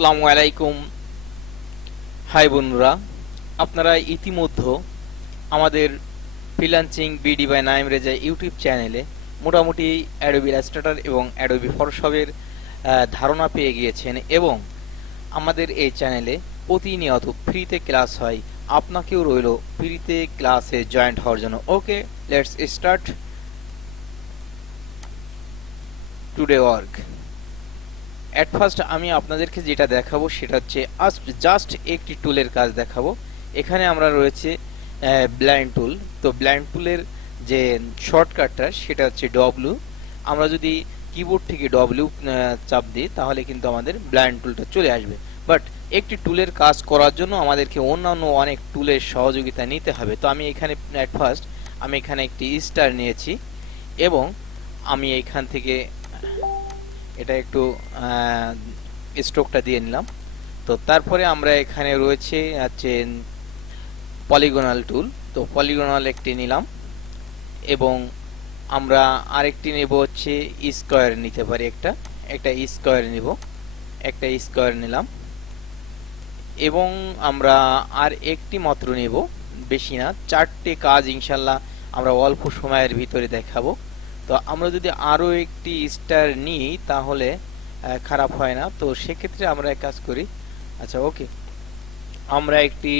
আসসালামু আলাইকুম। হাই বন্ধুরা, আপনারা ইতিমধ্যে আমাদের freelancing BD by Naim Reza YouTube চ্যানেলে মোটামুটি অ্যাডোবি ইলাস্ট্রেটর এবং অ্যাডোবি ফটোশপের ধারণা পেয়ে গিয়েছেন এবং আমাদের এই চ্যানেলে প্রতিনিয়ত ফ্রিতে ক্লাস হয়। আপনাকেও রইল ফ্রিতে ক্লাসে জয়েন্ট হওয়ার জন্য। Okay, let's start today work. At first আমি আপনাদেরকে যেটা দেখাবো সেটা হচ্ছে জাস্ট একটি টুলের কাজ দেখাবো। এখানে আমরা রয়েছে ব্লাইন্ড টুল। তো ব্লাইন্ড টুলের যে শর্টকাটটা সেটা হচ্ছে ডব্লিউ। আমরা যদি কিবোর্ড থেকে ডব্লিউ চাপ দিই তাহলে কিন্তু আমাদের ব্লাইন্ড টুলটা চলে আসবে। বাট একটি টুলের কাজ করার জন্য আমাদেরকে অন্যান্য অনেক টুলের সহযোগিতা নিতে হবে। তো আমি এখানে অ্যাট ফার্স্ট আমি এখানে একটি স্টার নিয়েছি এবং আমি এখান থেকে এটা একটু স্ট্রোকটা দিয়ে নিলাম। তো তারপরে আমরা এখানে রয়েছে আছে পলিগনাল টুল। তো পলিগনাল একটি নিলাম এবং আমরা আরেকটি নেব হচ্ছে স্কয়ার নিতে পারি। একটা স্কয়ার নিব, একটা স্কয়ার নিলাম এবং আমরা আর একটি মাত্র নেব, বেশি না। চারটে কাজ ইনশাল্লাহ আমরা অল্প সময়ের ভিতরে দেখাবো। তো আমরা যদি আরও একটি স্টার নিই তাহলে খারাপ হয় না। তো সেক্ষেত্রে আমরা এক কাজ করি, আচ্ছা ওকে, আমরা একটি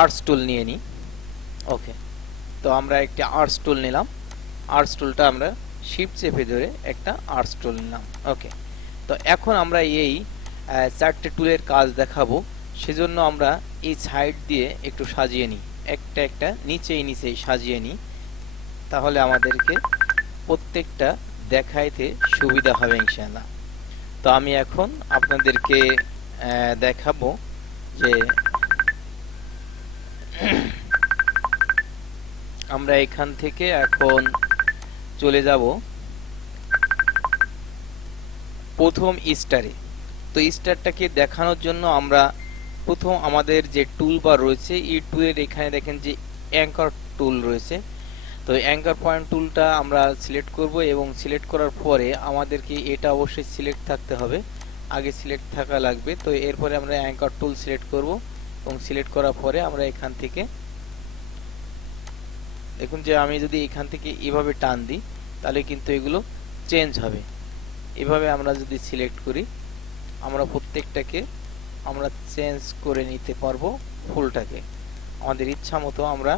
আর্টস টুল নিয়ে নিই। ওকে, তো আমরা একটি আর্টস টুল নিলাম। আর্টস টুলটা আমরা শিফট চেপে ধরে একটা আর্টস টুল নিলাম। ওকে, তো এখন আমরা এই চারটে টুলের কাজ দেখাবো, সেজন্য আমরা এই সাইড দিয়ে একটু সাজিয়ে নিই, একটা নিচেই সাজিয়ে নিই, তাহলে আমাদেরকে প্রত্যেকটা দেখাইতে সুবিধা হবে ইনশাআল্লাহ। তো আমি এখন আপনাদেরকে দেখাবো যে আমরা এখান থেকে এখন চলে যাব প্রথম স্টারে। তো স্টারটাকে দেখানোর জন্য আমরা প্রথম আমাদের যে টুল বার রয়েছে এই টুলের এখানে দেখেন যে অ্যাঙ্কার টুল রয়েছে। তো অ্যাঙ্কার পয়েন্ট টুলটা আমরা সিলেক্ট করব এবং সিলেক্ট করার পরে আমাদেরকে এটা অবশ্যই সিলেক্ট থাকতে হবে, আগে সিলেক্ট থাকা লাগবে। তো এরপরে আমরা অ্যাঙ্কার টুল সিলেক্ট করব এবং সিলেক্ট করার পরে আমরা এখান থেকে দেখুন যে আমি যদি এখান থেকে এভাবে টান দিই তাহলে কিন্তু এগুলো চেঞ্জ হবে। এভাবে আমরা যদি সিলেক্ট করি আমরা প্রত্যেকটাকে আমরা চেঞ্জ করে নিতে পারবো। ফুলটাকে আমাদের ইচ্ছা মতো আমরা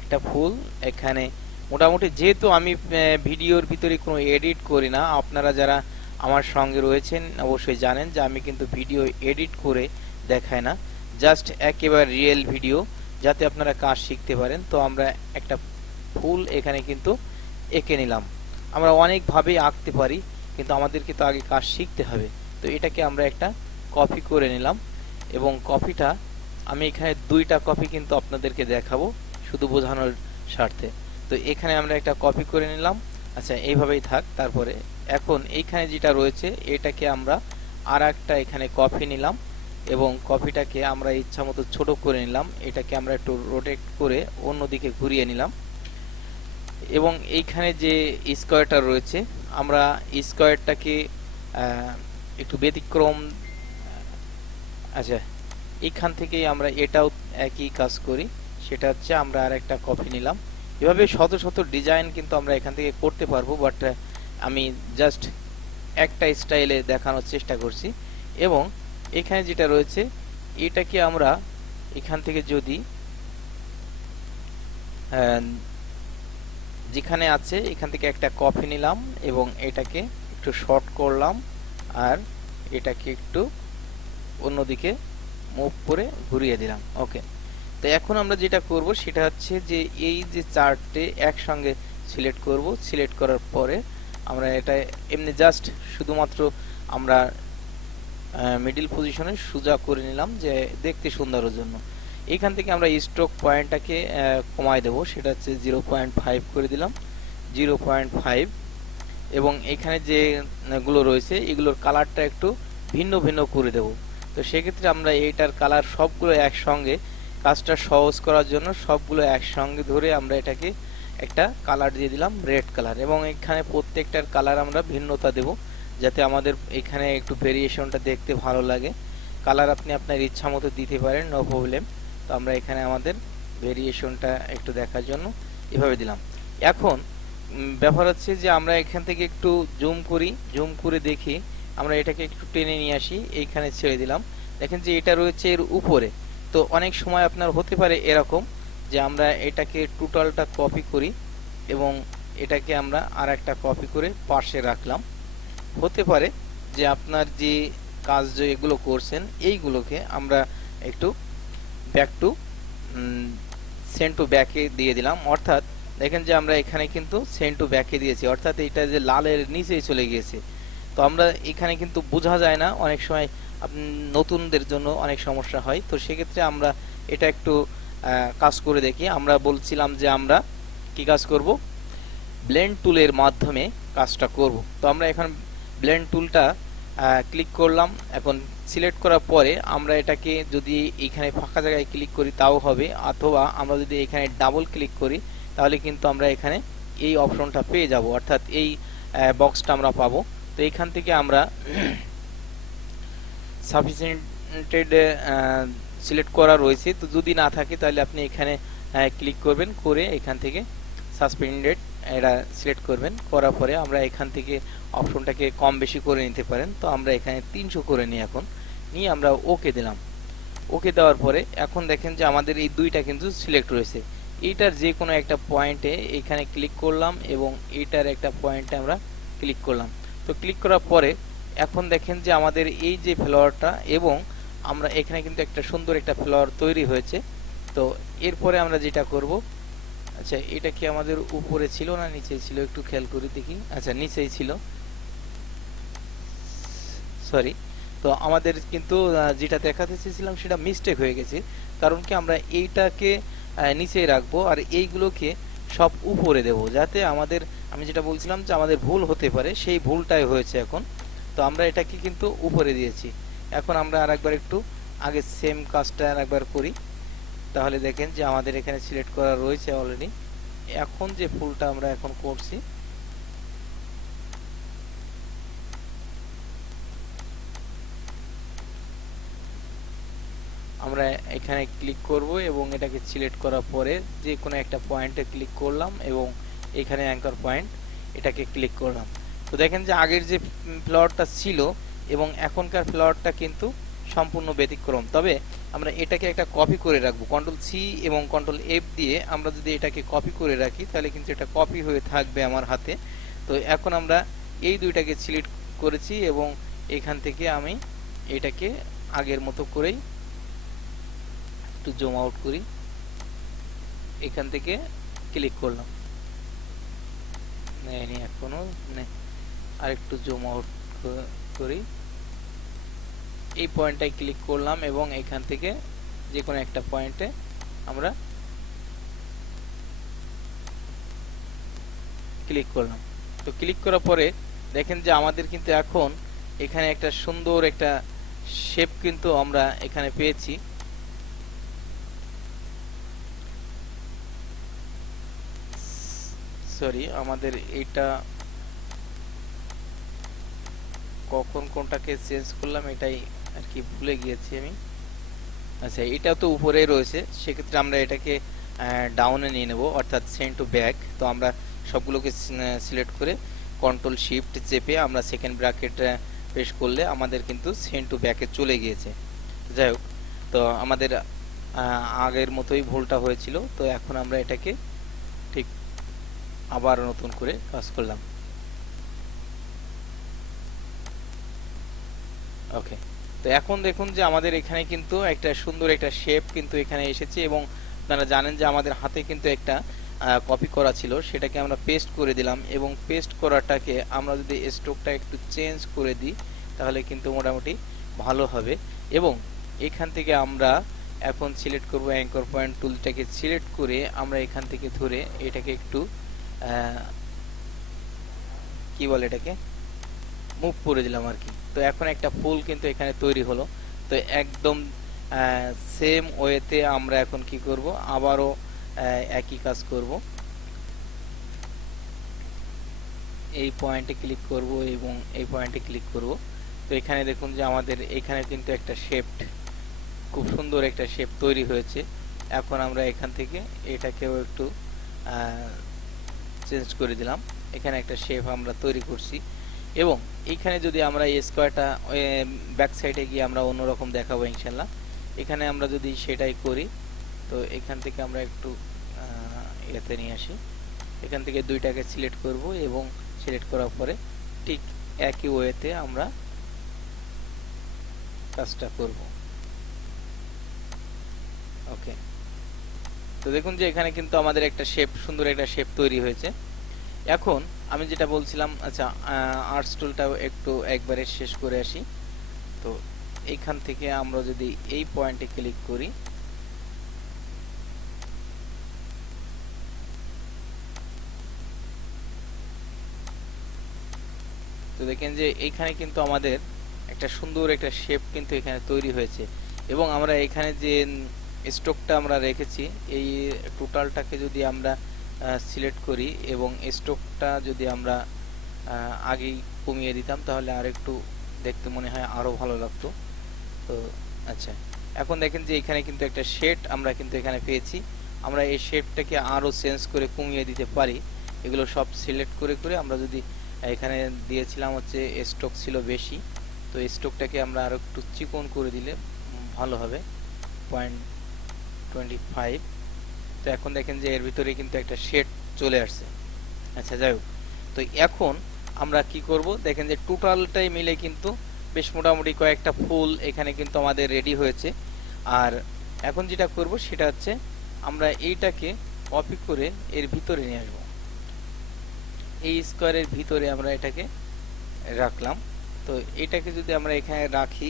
একটা ফুল এখানে মোটামুটি, যেহেতু আমি ভিডিওর ভিতরে কোনো এডিট করি না, আপনারা যারা আমার সঙ্গে রয়েছেন অবশ্যই জানেন যে আমি কিন্তু ভিডিও এডিট করে দেখাই না, জাস্ট একেবারে রিয়েল ভিডিও, যাতে আপনারা কাজ শিখতে পারেন। তো আমরা একটা ফুল এখানে কিন্তু এঁকে নিলাম। আমরা অনেকভাবেই আঁকতে পারি, কিন্তু আমাদেরকে তো আগে কাজ শিখতে হবে। তো এটাকে আমরা একটা কপি করে নিলাম এবং কপিটা আমি এখানে দুইটা কপি কিন্তু আপনাদেরকে দেখাবো শুধু বোঝানোর স্বার্থে। তো এখানে আমরা একটা কপি করে নিলাম। আচ্ছা, এইভাবেই থাক। তারপরে এখন এইখানে যেটা রয়েছে এটাকে আমরা আর একটা এখানে কপি নিলাম এবং কপিটাকে আমরা ইচ্ছা মতো ছোট করে নিলাম। এটাকে আমরা একটু রোটেট করে অন্যদিকে ঘুরিয়ে নিলাম এবং এইখানে যে স্কয়ারটা রয়েছে আমরা স্কয়ারটাকে একটু ব্যতিক্রম, আচ্ছা এইখান থেকেই আমরা এটাও একই কাজ করি, সেটা হচ্ছে আমরা আর একটা কপি নিলাম। এভাবে শত শত ডিজাইন কিন্তু আমরা এখান থেকে করতে পারবো, বাট আমি জাস্ট একটা স্টাইলে দেখানোর চেষ্টা করছি। এবং এখানে যেটা রয়েছে এটাকে আমরা এখান থেকে যদি যেখানে আছে এখান থেকে একটা কপি নিলাম এবং এটাকে একটু শর্ট করলাম আর এটাকে একটু অন্যদিকে মুভ করে ঘুরিয়ে দিলাম। ওকে, তো এখন আমরা যেটা করব সেটা হচ্ছে যে এই যে চারটে একসঙ্গে সিলেক্ট করব। সিলেক্ট করার পরে আমরা এটা এমনি জাস্ট শুধুমাত্র আমরা মিডল পজিশনে সোজা করে নিলাম যে দেখতে সুন্দরের জন্য। এখান থেকে আমরা স্ট্রোক পয়েন্টটাকে কমায় দেব, সেটা হচ্ছে 0.5 করে দিলাম, 0.5। এবং এখানে যেগুলো রয়েছে এগুলোর কালারটা একটু ভিন্ন ভিন্ন করে দেব। তো সেক্ষেত্রে আমরা এইটার কালার সবগুলো একসঙ্গে, কাজটা সহজ করার জন্য সবগুলো একসঙ্গে ধরে আমরা এটাকে একটা কালার দিয়ে দিলাম রেড কালার এবং এখানে প্রত্যেকটার কালার আমরা ভিন্নতা দেব। যাতে আমাদের এখানে একটু ভেরিয়েশনটা দেখতে ভালো লাগে। কালার আপনি আপনার ইচ্ছা মতো দিতে পারেন, নো প্রবলেম। তো আমরা এখানে আমাদের ভেরিয়েশনটা একটু দেখার জন্য এভাবে দিলাম। এখন ব্যাপার হচ্ছে যে আমরা এখান থেকে একটু জুম করি, জুম করে দেখি, আমরা এটাকে একটু টেনে নিয়ে আসি, এইখানে ছেড়ে দিলাম। দেখেন যে এটা রয়েছে এর উপরে। তো অনেক সময় আপনার হতে পারে এরকম যে আমরা এটাকে টোটালটা কপি করি এবং এটাকে আমরা আর একটা কপি করে পাশে রাখলাম। হতে পারে যে আপনার যে কাজ যে এগুলো করছেন এইগুলোকে আমরা একটু ব্যাক টু সেন্ড টু ব্যাকে দিয়ে দিলাম। অর্থাৎ দেখেন যে আমরা এখানে কিন্তু সেন্ড টু ব্যাকে দিয়েছি, অর্থাৎ এটা যে লালের নিচেই চলে গিয়েছে। তো আমরা এখানে কিন্তু বোঝা যায় না, অনেক সময় নতুনদের জন্য অনেক সমস্যা হয়। তো সেক্ষেত্রে আমরা এটা একটু কাজ করে দেখি। আমরা বলছিলাম যে আমরা কি কাজ করব, ব্লেন্ড টুলের মাধ্যমে কাজটা করব। তো আমরা এখন ব্লেন্ড টুলটা ক্লিক করলাম। এখন সিলেক্ট করার পরে আমরা এটাকে যদি এখানে ফাঁকা জায়গায় ক্লিক করি তাও হবে, অথবা আমরা যদি এখানে ডাবল ক্লিক করি তাহলে কিন্তু আমরা এখানে এই অপশনটা পেয়ে যাব, অর্থাৎ এই বক্সটা আমরা পাবো। তো এখান থেকে আমরা সাফিসিয়েন্টেড সিলেক্ট করা রয়েছে, তো যদি না থাকে তাহলে আপনি এখানে ক্লিক করবেন, করে এখান থেকে সাসপেন্ডেড এটা সিলেক্ট করবেন। করার পরে আমরা এখান থেকে অপশনটাকে কম বেশি করে নিতে পারেন। তো আমরা এখানে 300 করে নিই, এখন নিয়ে আমরা ওকে দিলাম। ওকে দেওয়ার পরে এখন দেখেন যে আমাদের এই দুইটা কিন্তু সিলেক্ট রয়েছে। এইটার যে কোনো একটা পয়েন্টে এখানে ক্লিক করলাম এবং এইটার একটা পয়েন্টে আমরা ক্লিক করলাম। তো ক্লিক করার পরে এখন দেখেন যে আমাদের এই যে ফ্লাওয়ারটা, এবং আমরা এখানে কিন্তু একটা সুন্দর একটা ফ্লাওয়ার তৈরি হয়েছে। তো এরপরে আমরা যেটা করব, আচ্ছা এটা কি আমাদের উপরে ছিল না নিচে ছিল, একটু খেয়াল করে দেখি। আচ্ছা নিচেই ছিল, সরি। তো আমাদের কিন্তু যেটা দেখাতে চেয়েছিলাম সেটা মিস্টেক হয়ে গেছে। কারণ কি আমরা এইটাকে নিচেই রাখবো আর এইগুলোকে সব উপরে দেব, যাতে আমাদের, আমি যেটা বলছিলাম যে আমাদের ভুল হতে পারে, সেই ভুলটাই হয়েছে এখন। তো আমরা এটাকে কিন্তু উপরে দিয়েছি। এখন আমরা আরেকবার একটু আগে সেম কাজটা আরেকবার করি, তাহলে দেখেন যে আমাদের এখানে সিলেক্ট করা রয়েছে অলরেডি। এখন যে ফুলটা আমরা এখন করছি, আমরা এখানে ক্লিক করব এবং এটাকে সিলেক্ট করার পরে যে কোনো একটা পয়েন্টে ক্লিক করলাম এবং এখানে অ্যাঙ্কর পয়েন্ট এটাকে ক্লিক করলাম। তো দেখেন যে আগের যে ফ্লাওয়ারটা ছিল এবং এখনকার ফ্লাওয়ারটা কিন্তু সম্পূর্ণ ব্যতিক্রম। তবে আমরা এটাকে একটা কপি করে রাখবো, কন্ট্রোল সি এবং কন্ট্রোল এফ দিয়ে আমরা যদি এটাকে কপি করে রাখি তাহলে কিন্তু এটা কপি হয়ে থাকবে আমার হাতে। তো এখন আমরা এই দুইটাকে সিলেক্ট করেছি এবং এখান থেকে আমি এটাকে আগের মতো করেই একটু জুম আউট করি, এখান থেকে ক্লিক করলাম, নেয়নি এখনো, আর একটু জুম আউট করি, এই পয়েন্টটায় ক্লিক করলাম এবং এখান থেকে যে কোনো একটা পয়েন্টে আমরা ক্লিক করলাম। তো ক্লিক করার পরে দেখেন যে আমাদের কিন্তু এখন এখানে একটা সুন্দর একটা শেপ কিন্তু আমরা এখানে পেয়েছি। সরি, আমাদের এটা কখন কোনটাকে চেঞ্জ করলাম এটাই আর কি ভুলে গিয়েছি আমি। আচ্ছা এটা তো উপরেই রয়েছে, সেক্ষেত্রে আমরা এটাকে ডাউনে নিয়ে নেব, অর্থাৎ সেন্ড টু ব্যাক। তো আমরা সবগুলোকে সিলেক্ট করে কন্ট্রোল শিফট চেপে আমরা সেকেন্ড ব্র্যাকেট প্রেস করলে আমাদের কিন্তু সেন্ড টু ব্যাকে চলে গিয়েছে। যাই হোক, তো আমাদের আগের মতোই ভুলটা হয়েছিল। তো এখন আমরা এটাকে ঠিক আবার নতুন করে কাজ করলাম। ওকে, তো এখন দেখুন যে আমাদের এখানে কিন্তু একটা সুন্দর একটা শেপ কিন্তু এখানে এসেছে এবং আপনারা জানেন যে আমাদের হাতে কিন্তু একটা কপি করা ছিল, সেটাকে আমরা পেস্ট করে দিলাম এবং পেস্ট করাটাকে আমরা যদি স্ট্রোকটা একটু চেঞ্জ করে দিই তাহলে কিন্তু মোটামুটি ভালো হবে। এবং এখান থেকে আমরা এখন সিলেক্ট করব অ্যাঙ্কর পয়েন্ট টুলটাকে সিলেক্ট করে আমরা এখান থেকে ধরে এটাকে একটু কি বলে এটাকে মুভ করে দিলাম আর কি। তো এখন একটা ফুল কিন্তু এখানে তৈরি হলো। তো একদম সেম ওয়েতে আমরা এখন কি করব, আবারও একই কাজ করব। এই পয়েন্টে ক্লিক করব এবং এই পয়েন্টে ক্লিক করব। তো এখানে দেখুন যে আমাদের এখানে কিন্তু একটা শেপ, খুব সুন্দর একটা শেপ তৈরি হয়েছে। এখন আমরা এখান থেকে এটাকেও একটু চেঞ্জ করে দিলাম। এখানে একটা শেপ আমরা তৈরি করছি এবং এইখানে যদি আমরা এই স্কোয়ারটা ব্যাক সাইডে গিয়ে আমরা অন্যরকম দেখাবো ইনশাল্লাহ। এখানে আমরা যদি সেটাই করি, তো এখান থেকে আমরা একটু এতে নিয়ে আসি। এখান থেকে দুইটাকে সিলেক্ট করব এবং সিলেক্ট করার পরে ঠিক একই ওয়েতে আমরা কাজটা করব। ওকে, তো দেখুন যে এখানে কিন্তু আমাদের একটা শেপ, সুন্দর একটা শেপ তৈরি হয়েছে। এখন আমি যেটা বলছিলাম, আচ্ছা আর্টস টুলটাও একটু একবারে শেষ করে আসি। তো এইখান থেকে আমরা যদি এই পয়েন্টে ক্লিক করি, তো দেখেন যে এইখানে কিন্তু আমাদের একটা সুন্দর একটা শেপ কিন্তু এখানে তৈরি হয়েছে। এবং আমরা এখানে যে স্ট্রোকটা আমরা রেখেছি, এই টোটালটাকে যদি আমরা সিলেক্ট করি এবং স্ট্রোকটা যদি আমরা আগেই কমিয়ে দিতাম, তাহলে আর একটু দেখতে মনে হয় আরো ভালো লাগতো। তো আচ্ছা, এখন দেখেন যে এখানে কিন্তু একটা শেড আমরা কিন্তু এখানে পেয়েছি। আমরা এই শেপটাকে আরো চেঞ্জ করে কমিয়ে দিতে পারি। এগুলো সব সিলেক্ট করে করে আমরা যদি এখানে দিয়েছিলাম হচ্ছে স্ট্রোক ছিল বেশি, তো স্ট্রোকটাকে আমরা আরো একটু চিকন করে দিলে ভালো হবে, 0.25। তো এখন দেখেন যে এর ভিতরে কিন্তু একটা শেড চলে আসছে। আচ্ছা যাই হোক, তো এখন আমরা কি করব, দেখেন যে টোটালটাই মিলে কিন্তু বেশ মোটামুটি কয়েকটা ফুল এখানে কিন্তু আমাদের রেডি হয়েছে। আর এখন যেটা করব সেটা হচ্ছে আমরা এইটাকে কপি করে এর ভিতরে নিয়ে আসব। এই স্কোয়ারের ভিতরে আমরা এটাকে রাখলাম। তো এটাকে যদি আমরা এখানে রাখি,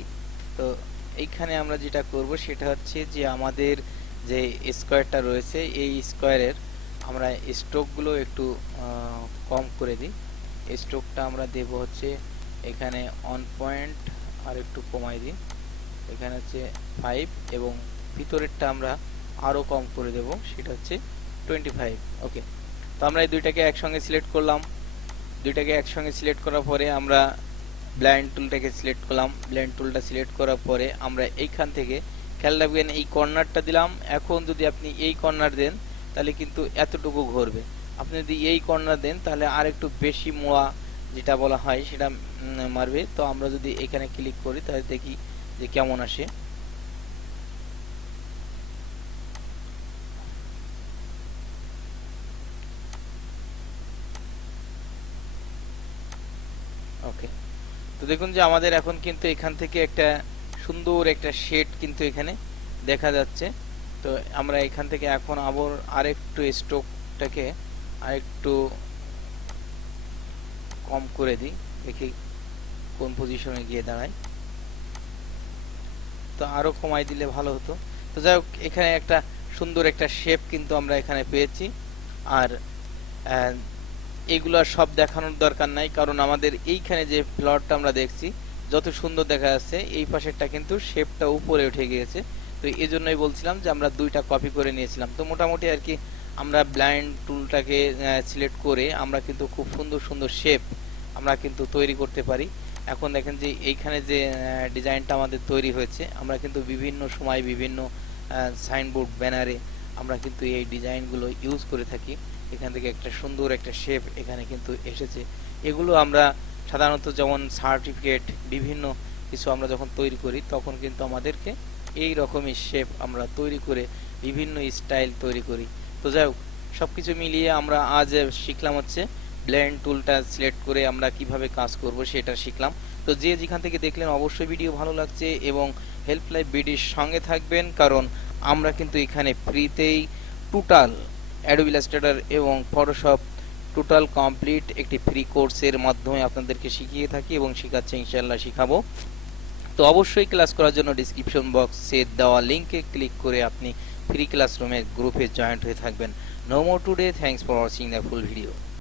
তো এইখানে আমরা যেটা করব সেটা হচ্ছে যে আমাদের যে স্কোয়ারটা রয়েছে, এই স্কোয়ারের আমরা স্ট্রোকগুলো একটু কম করে দিই। স্ট্রোকটা আমরা দেব হচ্ছে এখানে 1 পয়েন্ট, আর একটু কমাই দিই, এখানে হচ্ছে 5, এবং ভিতরেরটা আমরা আরো কম করে দেব, সেটা হচ্ছে 25। ওকে, তো আমরা এই দুইটাকে একসঙ্গে সিলেক্ট করলাম। দুইটাকে একসঙ্গে সিলেক্ট করার পরে আমরা ব্লেন্ড টুলটাকে সিলেক্ট করলাম। ব্লেন্ড টুলটা সিলেক্ট করার পরে আমরা এইখান থেকে খেয়াল রাখবেন এই কর্নারটা দিলাম। এখন যদি আপনি এই কর্নার দেন তাহলে কিন্তু এতটুকু ঘুরবে। আপনি যদি এই কর্নার দেন তাহলে আর একটু বেশি মোড়া যেটা বলা হয় সেটা মারবে। তো আমরা যদি এখানে ক্লিক করি তাহলে দেখি যে কেমন আসে। ওকে, তো দেখুন যে আমাদের এখন কিন্তু এখান থেকে একটা সুন্দর একটা শেড কিন্তু এখানে দেখা যাচ্ছে। তো আমরা এখান থেকে এখন আবার আরেকটু স্ট্রোকটাকে আরেকটু কম করে দিই, দেখি কোন পজিশনে গিয়ে দাঁড়ায়। তো আরো কমাই দিলে ভালো হতো। তো যাই হোক, এখানে একটা সুন্দর একটা শেপ কিন্তু আমরা এখানে পেয়েছি। আর এগুলো সব দেখানোর দরকার নাই, কারণ আমাদের এইখানে যে প্লটটা আমরা দেখছি যত সুন্দর দেখা যাচ্ছে, এই পাশেরটা কিন্তু শেপটা উপরে উঠে গিয়েছে। তো এই জন্যই বলছিলাম যে আমরা দুইটা কপি করে নিয়েছিলাম। তো মোটামুটি আর কি আমরা ব্লাইন্ড টুলটাকে সিলেক্ট করে আমরা কিন্তু খুব সুন্দর সুন্দর শেপ আমরা কিন্তু তৈরি করতে পারি। এখন দেখেন যে এইখানে যে ডিজাইনটা আমাদের তৈরি হয়েছে, আমরা কিন্তু বিভিন্ন সময় বিভিন্ন সাইনবোর্ড, ব্যানারে আমরা কিন্তু এই ডিজাইনগুলো ইউজ করে থাকি। এখান থেকে একটা সুন্দর একটা শেপ এখানে কিন্তু এসেছে। এগুলো আমরা সাধারণত যেমন সার্টিফিকেট, বিভিন্ন কিছু আমরা যখন তৈরি করি তখন কিন্তু আমাদেরকে এই রকমই শেপ আমরা তৈরি করে বিভিন্ন স্টাইল তৈরি করি। তো যাই হোক, সবকিছু মিলিয়ে আমরা আজ শিখলাম হচ্ছে ব্লেন্ড টুলটা সিলেক্ট করে আমরা কিভাবে কাজ করব সেটা শিখলাম। তো যে যেখান থেকে দেখলেন অবশ্যই ভিডিও ভালো লাগছে এবং হেল্পলাইন ভিডিওর সঙ্গে থাকবেন, কারণ আমরা কিন্তু এখানে ফ্রিতেই টোটাল Adobe Illustrator এবং Photoshop টোটাল কমপ্লিট একটি ফ্রি কোর্সের মাধ্যমে আপনাদেরকে শিখিয়ে থাকি এবং শেখাচ্ছি, ইনশাআল্লাহ শিখাবো। তো অবশ্যই ক্লাস করার জন্য ডেসক্রিপশন বক্সে দেওয়া লিংকে ক্লিক করে আপনি ফ্রি ক্লাসরুমের গ্রুপে জয়েন্ট হয়ে থাকবেন। No more today, thanks for watching the full video.